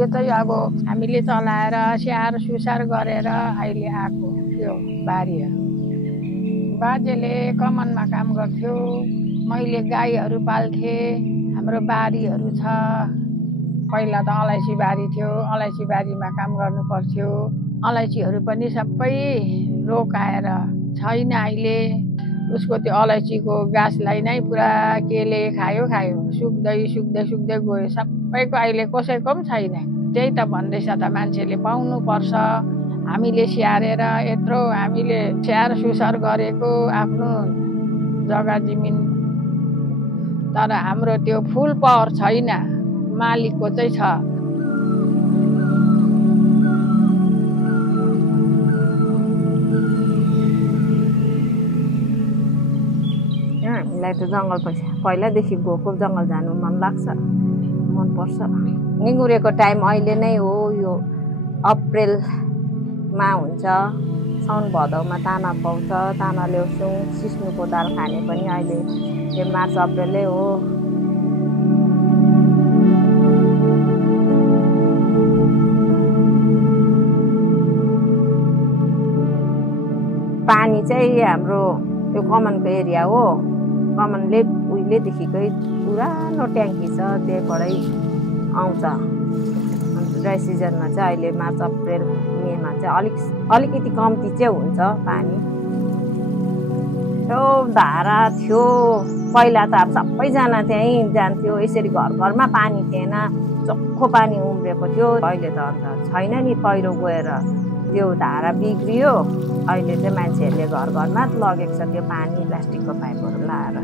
यो चाहिँ अब हामीले चलाएर स्याहार सुसार गरेर अहिले आएको यो बारीहरू। बाजेले कमानमा काम गर्थ्यो, मैले गाईहरू पाल्थेँ। हाम्रो बारीहरू छ, पहिला त अलैँची बारी थियो, अलैँची बारीमा काम गर्नु पर्थ्यो। अलैँचीहरू पनि सबै रोग आएर छैन अहिले। उसको त्यो अलैँचीको गाछलाई नै पुरा केले खायो सुक्दै सुक्दै सुक्दै गयो सबैको। अहिले कसैको पनि छैन। त्यही त भन्दैछ त मान्छेले पाउनु पर्छ। हामीले स्याहारेर यत्रो हामीले स्याहार सुसार गरेको आफ्नो जग्गा जमिन, तर हाम्रो त्यो फुल पावर छैन, मालिकको चाहिँ छ। हामीलाई त जङ्गल पहिलादेखि गएको, जङ्गल जानु मन लाग्छ, मनपर्छ। निगुरेको टाइम अहिले नै हो, यो अप्रेलमा हुन्छ। साउन भदौमा तामा पाउँछ, तामा ल्याउँछौँ। सिस्नुको दाल खाने पनि अहिले यो मार्च अप्रेलै हो। पानी चाहिँ हाम्रो यो कमानको एरिया हो। कमानले उहिलेदेखिकै पुरानो ट्याङ्की छ, त्यहीबाटै आउँछ। ड्राई सिजनमा चाहिँ अहिले मार्च अप्रेल मेमा चाहिँ अलिकति कम्ती चाहिँ हुन्छ पानी। त्यो धारा थियो पहिला त, अब सबैजना त्यहीँ जान्थ्यो। यसरी घर घरमा पानी थिएन, चोखो पानी उम्रेको थियो। अहिले त अन्त छैन नि, पहिरो गएर त्यो धारा बिग्रियो। अहिले चाहिँ मान्छेहरूले घर घरमा लगेको छ त्यो पानी, प्लास्टिकको पाइपहरू लाएर।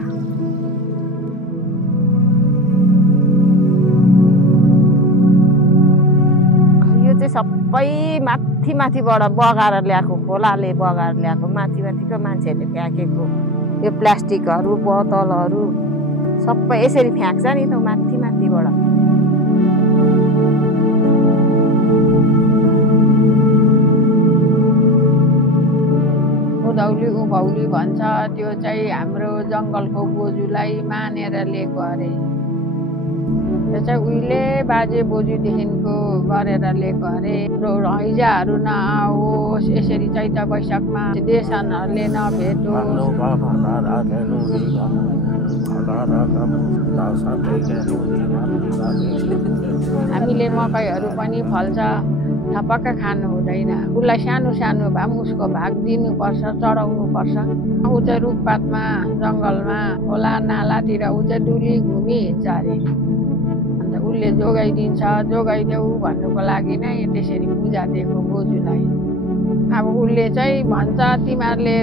यो चाहिँ सबै माथि माथिबाट बगाएर ल्याएको, खोलाले बगाएर ल्याएको, माथि माथिको मान्छेहरूले फ्याँकेको यो प्लास्टिकहरू बोतलहरू सबै यसरी फ्याँक्छ नि त माथि माथिबाट। उधौली उभौली भन्छ, त्यो चाहिँ हाम्रो जङ्गलको बोजूलाई मानेर लिएको अरे। त्यो चाहिँ उहिले बाजे बोजूदेखिको गरेर लिएको अरे। हैजाहरू नआओस्, यसरी चैत वैशाखमा देशनहरूले नभेटोस्। हामीले मकैहरू पनि फल्छ, थपक्क खानु हुँदैन। उसलाई सानो सानो भए पनि उसको भाग दिनुपर्छ, चढाउनु पर्छ। ऊ चाहिँ रुखपातमा जङ्गलमा खोला नालातिर ऊ चाहिँ डुली घुमी हिँड्छ अरे। अन्त उसले जोगाइदिन्छ, जोगाइदेऊ भन्नुको लागि नै त्यसरी पूजा दिएको बोजूलाई। अब उसले चाहिँ भन्छ तिमीहरूले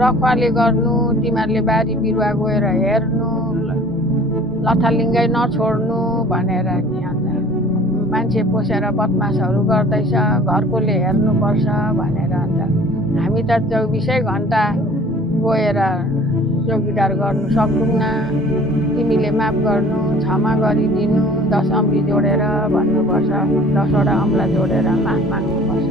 रखवाली गर्नु, तिमीहरूले बारी बिरुवा गएर हेर्नु, लथालिङ्गै नछोड्नु भनेर नि। अन्त मान्छे पोसेर बदमासहरू गर्दैछ, घरकोले हेर्नुपर्छ भनेर। अन्त हामी त 24 घन्टा गएर चौकीदार गर्नु सक्दैनौँ। तिमीले माफ गर्नु, क्षमा गरिदिनु, 10 अम्ली जोडेर भन्नुपर्छ, 10वटा अम्ला जोडेर माफ माग्नुपर्छ।